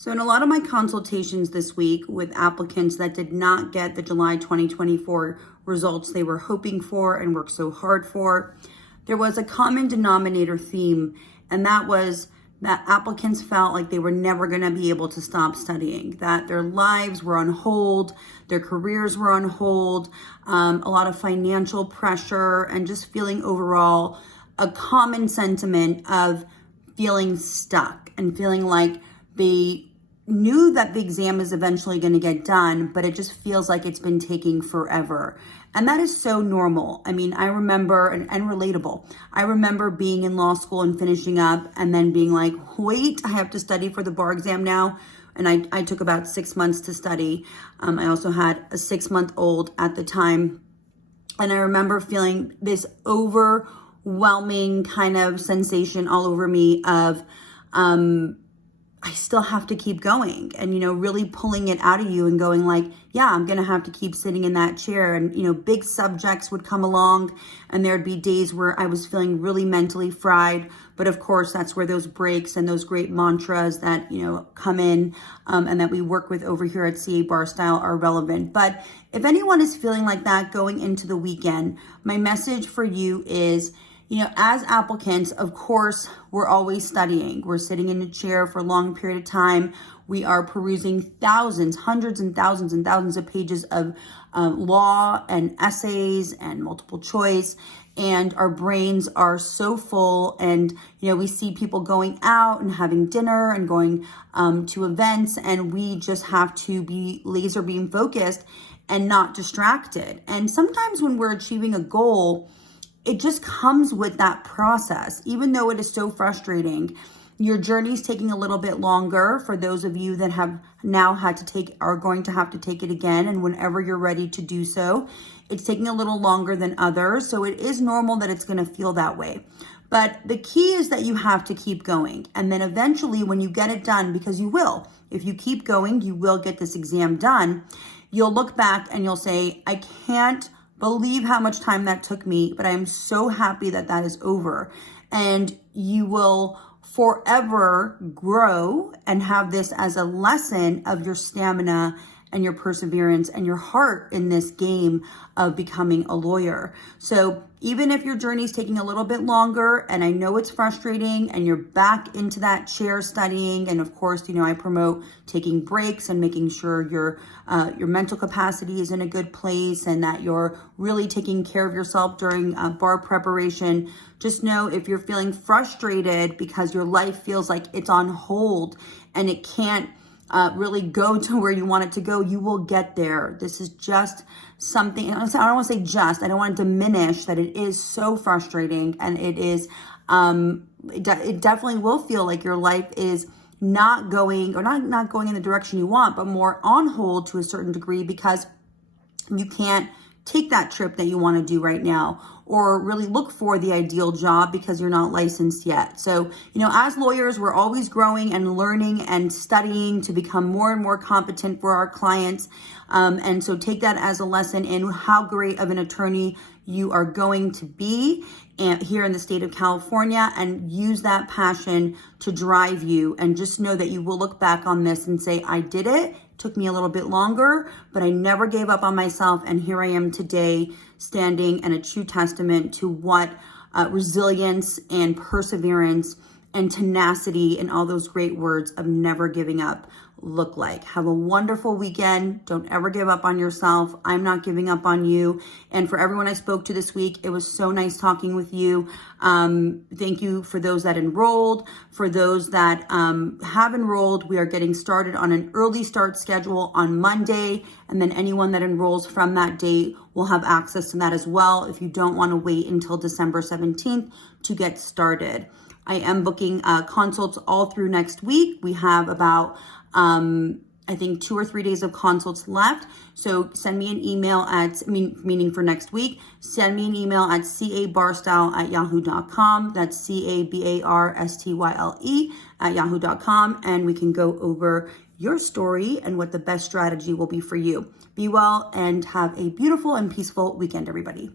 So in a lot of my consultations this week with applicants that did not get the July 2024 results they were hoping for and worked so hard for, there was a common denominator theme, and that was that applicants felt like they were never going to be able to stop studying, that their lives were on hold, their careers were on hold, a lot of financial pressure, and just feeling overall a common sentiment of feeling stuck and feeling like they knew that the exam is eventually going to get done, but it just feels like it's been taking forever. And that is so normal. I mean, I remember, and relatable, I remember being in law school and finishing up and then being like, wait, I have to study for the bar exam now. And I took about 6 months to study. I also had a 6-month-old at the time. And I remember feeling this overwhelming kind of sensation all over me of, I still have to keep going, and, really pulling it out of you and going like, yeah, I'm going to have to keep sitting in that chair. And, big subjects would come along and there'd be days where I was feeling really mentally fried. But of course, that's where those breaks and those great mantras that, come in and that we work with over here at CA Bar Style are relevant. But if anyone is feeling like that going into the weekend, my message for you is, as applicants, of course, we're always studying. We're sitting in a chair for a long period of time. We are perusing thousands, hundreds and thousands of pages of law and essays and multiple choice. And our brains are so full. And, we see people going out and having dinner and going to events. And we just have to be laser beam focused and not distracted. And sometimes when we're achieving a goal, it just comes with that process. Even though it is so frustrating, your journey is taking a little bit longer for those of you that have now are going to have to take it again. And whenever you're ready to do so, it's taking a little longer than others. So it is normal that it's going to feel that way. But the key is that you have to keep going. And then eventually when you get it done, because you will, if you keep going, you will get this exam done. You'll look back and you'll say, I can't believe how much time that took me, but I am so happy that that is over. And you will forever grow and have this as a lesson of your stamina and your perseverance and your heart in this game of becoming a lawyer. So even if your journey is taking a little bit longer, and I know it's frustrating, and you're back into that chair studying, and of course, I promote taking breaks and making sure your mental capacity is in a good place and that you're really taking care of yourself during bar preparation. Just know if you're feeling frustrated because your life feels like it's on hold and it can't really go to where you want it to go, you will get there. This is just something, I don't want to say just, I don't want to diminish that it is so frustrating, and it is, it definitely will feel like your life is not going, or not going in the direction you want, but more on hold to a certain degree because you can't take that trip that you want to do right now, or really look for the ideal job because you're not licensed yet. So, as lawyers, we're always growing and learning and studying to become more and more competent for our clients. And so take that as a lesson in how great of an attorney you are going to be here in the state of California, and use that passion to drive you. And just know that you will look back on this and say, I did it. Took me a little bit longer, but I never gave up on myself. And here I am today, standing, and a true testament to what resilience and perseverance and tenacity and all those great words of never giving up look like. Have a wonderful weekend. Don't ever give up on yourself. I'm not giving up on you. And for everyone I spoke to this week, it was so nice talking with you. Thank you for those that enrolled. For those that have enrolled, we are getting started on an early start schedule on Monday. And then anyone that enrolls from that date will have access to that as well if you don't want to wait until December 17th to get started. I am booking consults all through next week. We have about, I think 2 or 3 days of consults left. So send me an email meaning for next week, send me an email at cabarstyle@yahoo.com. That's cabarstyle@yahoo.com. And we can go over your story and what the best strategy will be for you. Be well and have a beautiful and peaceful weekend, everybody.